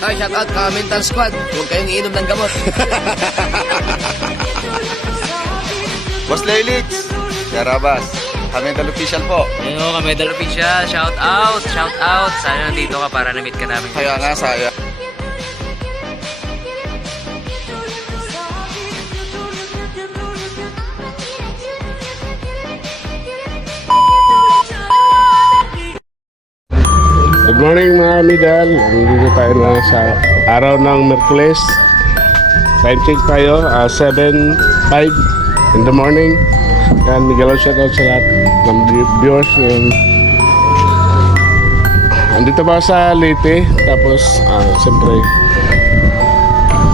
Ay, shout out ka mental squad. Huwag kayong iinom ng gamot. Boss Lelix, Yarabas, Kamendal Official po. Ayun, Kamedal Official, shout out, shout out. Sana nandito ka para na-meet ka namin. Kaya nga, saya. Good morning mga Midal. Nandito tayo na sa araw ng Merkules. Time check tayo, 7:05 in the morning. Yan, Miguel, shoutout sa lahat ng viewers ngayon. Andito ba sa Leyte? Tapos, siyempre,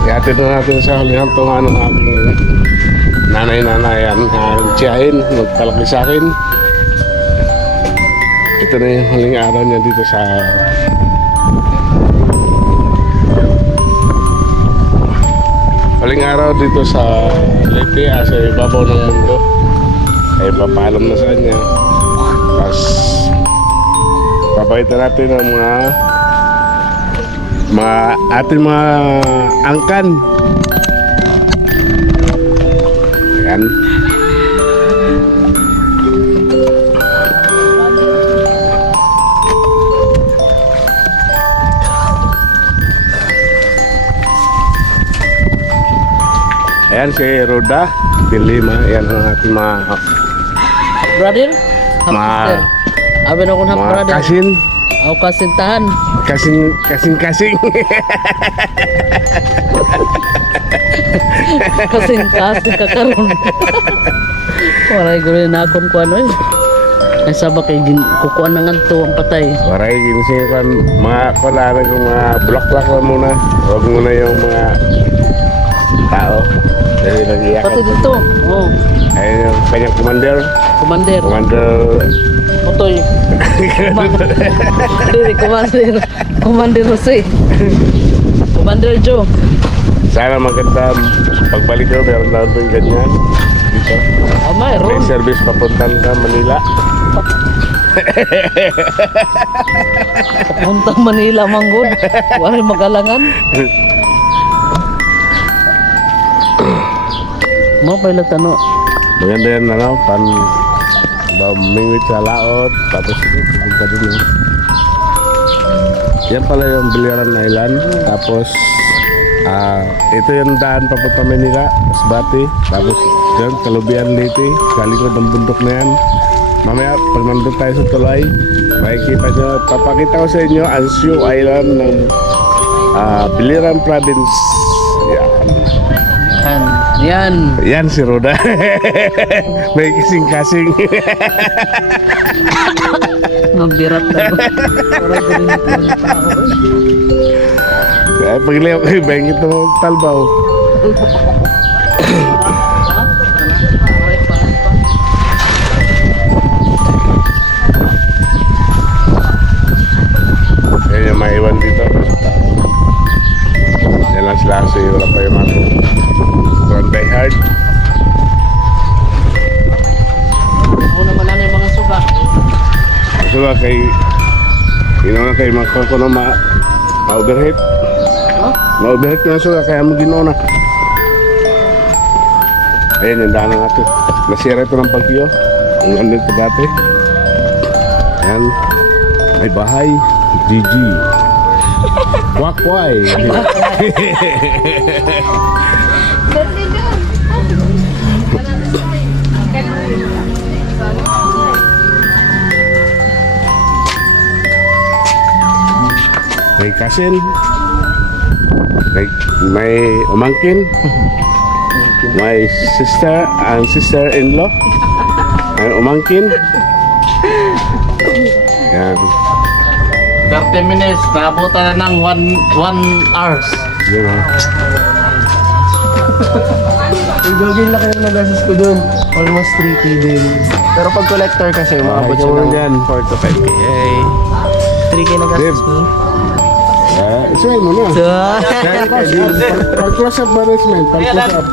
ihatid na natin sa huling hantungan ng aking nanay-nanay. Yan, tiyahin, nagpalaki sa akin. Ito na yung huling araw niya dito sa Leyte, sa ibabaw ng mundo. Ay papaalam na sa kanya. Tapos papakita natin ang ating mga angkan. Ayan. Ayan si Roda Dilima. Ayan ang ating mga Brother? Ma- Abi na akong half brother. kasin. Ako kasintahan. Kasing Kasing kakaroon. Waray gulo na akong kuha no eh. Ay sabak kay kukuha na nga to ang patay. Waray ginising kan mga kolaran kung mga block-block lang muna. Huwag muna yung mga tao. Dahil nag-iyakan. Pati dito. Oh. Ayun yung kanyang commander. Commander. Commander Otoy. Commander. Commander Jose. Commander Joe. Sana maganda pagbalik ko. Meron na rin ganyan. Dito. May Mayroon. service papuntan ka Manila. Puntang Manila manggod. Waray magalangan. Mo pala tano. Maganda yan mingwit sa laot. Tapos pupunta din yun. Yan pala yung Biliran Island. Tapos ito yung daan papunta Manila, Masbate. Tapos yun, Kalubian Leyte. Sa likod ng bundok na yan. Mamaya pag nandun tayo sa tulay, makikita nyo, papakita ko sa inyo ang Siu Island ng Biliran Province. Yan. Yan si Roda. May kasing-kasing. Magbirat na ko. Waray gulo ng tao. Ay, paglayo kayo, bangit ng talbaw. Yan yung maiwan dito. Yan lang sila kasi wala pa yung ako. Run by hard. Ako naman ano yung mga suga. So ba kay ginawa na kay makon ko na ma-overheat. Ma-overheat na suga kaya mo ginawa na. Ayan yung daanan natin. Nasira ito ng bagyo. Ang nandito dati. Ayan. May bahay. GG. Wakway. May kasin. May umangkin. May sister and sister-in-law. May umangkin. Yan. 30 minutes, naabutan na ng 1 hours. Yun o. Gagawin lang kayo na beses ko dun. Almost 3K din. Pero pag collector kasi, maabot siya ng dyan. 4 to 5K. Ay, 3K na gastos Dib. ko. Ismail mo na. Pag-close up ba na Ismail? Pag-close up.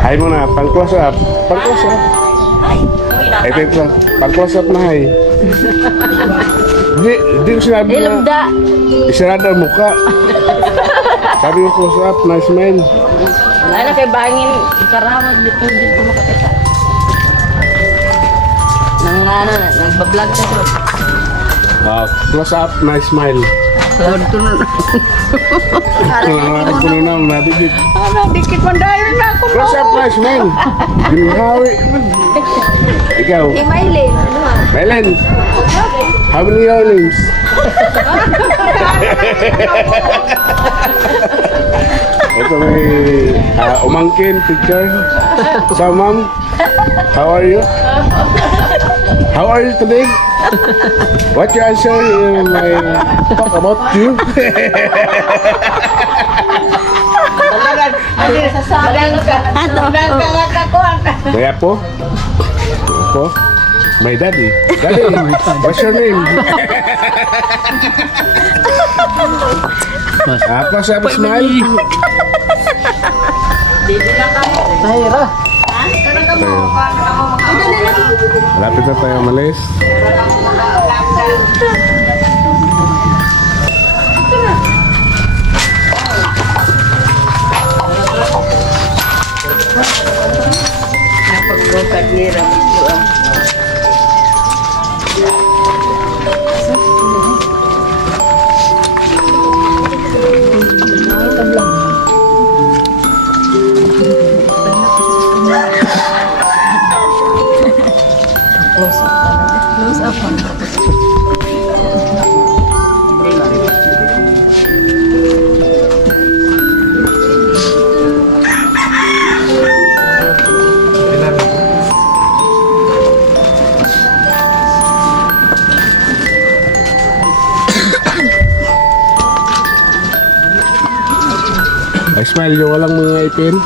Hay mo na, pang-close up. Pang-close up. Ito. Pag-close up na hay. Di ko sinabi na. Ilumda. Isarada ang mukha. Sabi ko close up, nice man. Ano kay bangin karamag dito dito makakita. Nang ano, nagba-vlog ka to. Close up, nice smile. Lord tunon. Ako puno na ang nabigit. Ano, dikit man dahil na ako. Close up, nice man. Ginhawi. Ikaw, Maylin, ano ha? Melen. How many your names? Ito may umangkin picture. So, ma'am, how are you? How are you today? What you answer in my talk about you? Kaya po? Po? My daddy. Daddy, what's your name? Apa siapa smile? Tahira. Lapit na tayo malis. Close up on. Ay, smile yung walang mga ipin.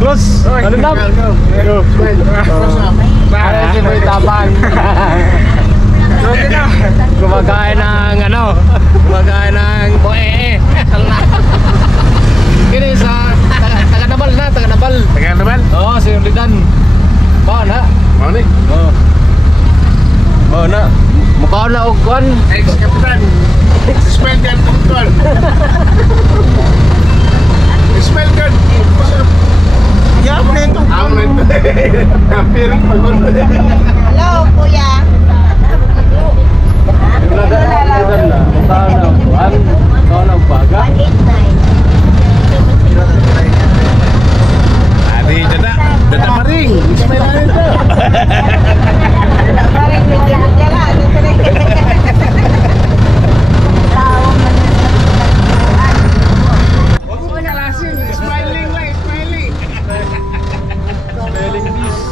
Boss, ano na? Go. Ano si Boy Tabang? Gumagaya ng ano? Gumagaya ng boe. Kini sa taga-nabal na, taga-nabal. Taga naman. Oo, si Ulidan. Ba na? Manik. Oo. Oo na. Mukha na og kwan. Ex-captain. Smell yan tungkol. Smell good. Yan na ito. Amin. Kapiring pagod. Hello, kuya. Ulidan na. Mukha na og kwan. Mukha na og baga. 189. Adi, dada maring. Smell na ito. Parang bigla-bigla. Smiling lang, smiling.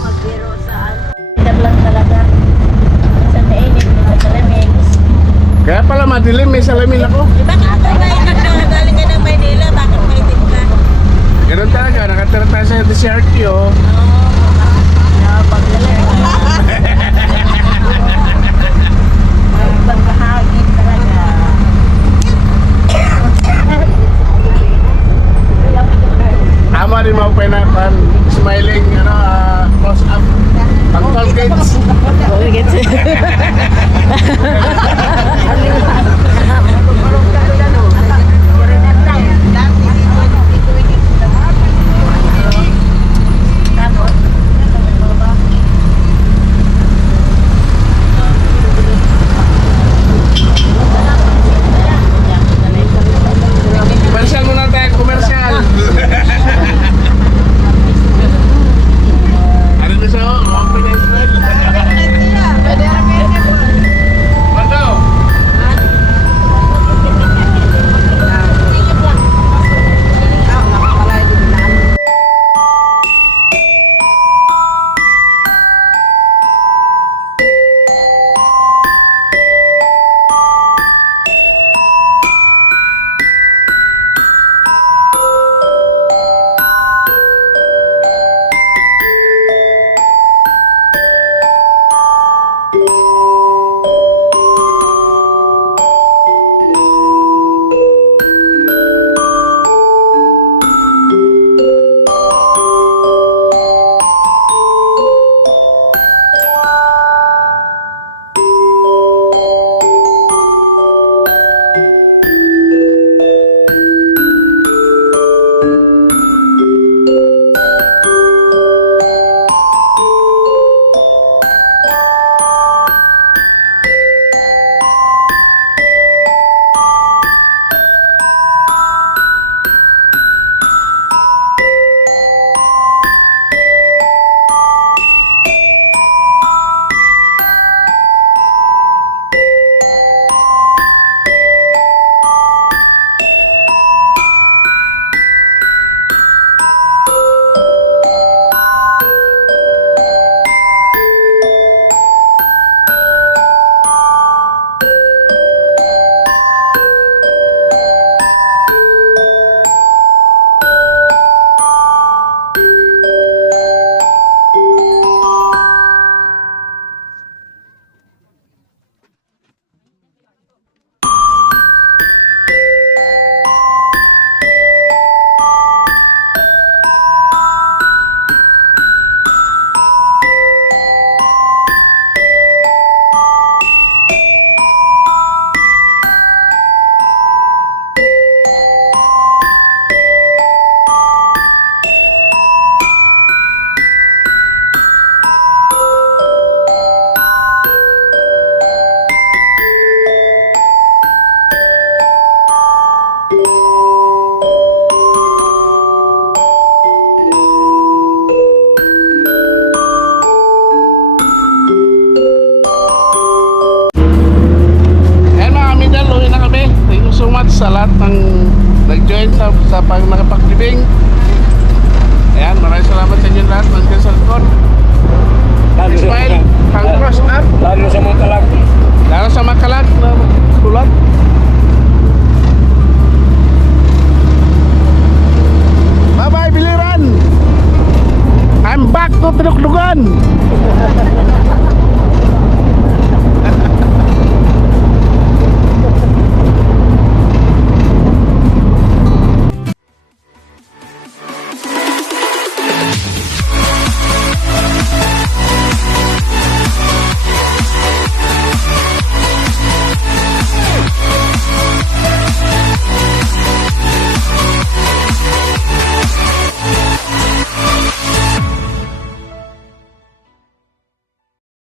Magbiro saan. Dablang talaga. Sa mainit, sa lamig. Kaya pala madilim, may salamin ako. Bakit ito na galing ka ng Maynila? Bakit maitim ka? Ganun talaga, nakatira tayo sa DCRT, oh. Pagbahagin talaga. Ama rin mga penatan, smiling, close up. Ang Colgates. Komersyal muna tayo, komersyal. Ano gusto mo? Okay na smile. Ano? sa lahat ng nag-join sa nakapaglibing. Ayan, maraming salamat sa inyo lahat. Nandiyan sa likod. Ismail, pang-cross up. Lalo sa mga kalag. Lalo sa mga kalag na tulad. to tinukdugan.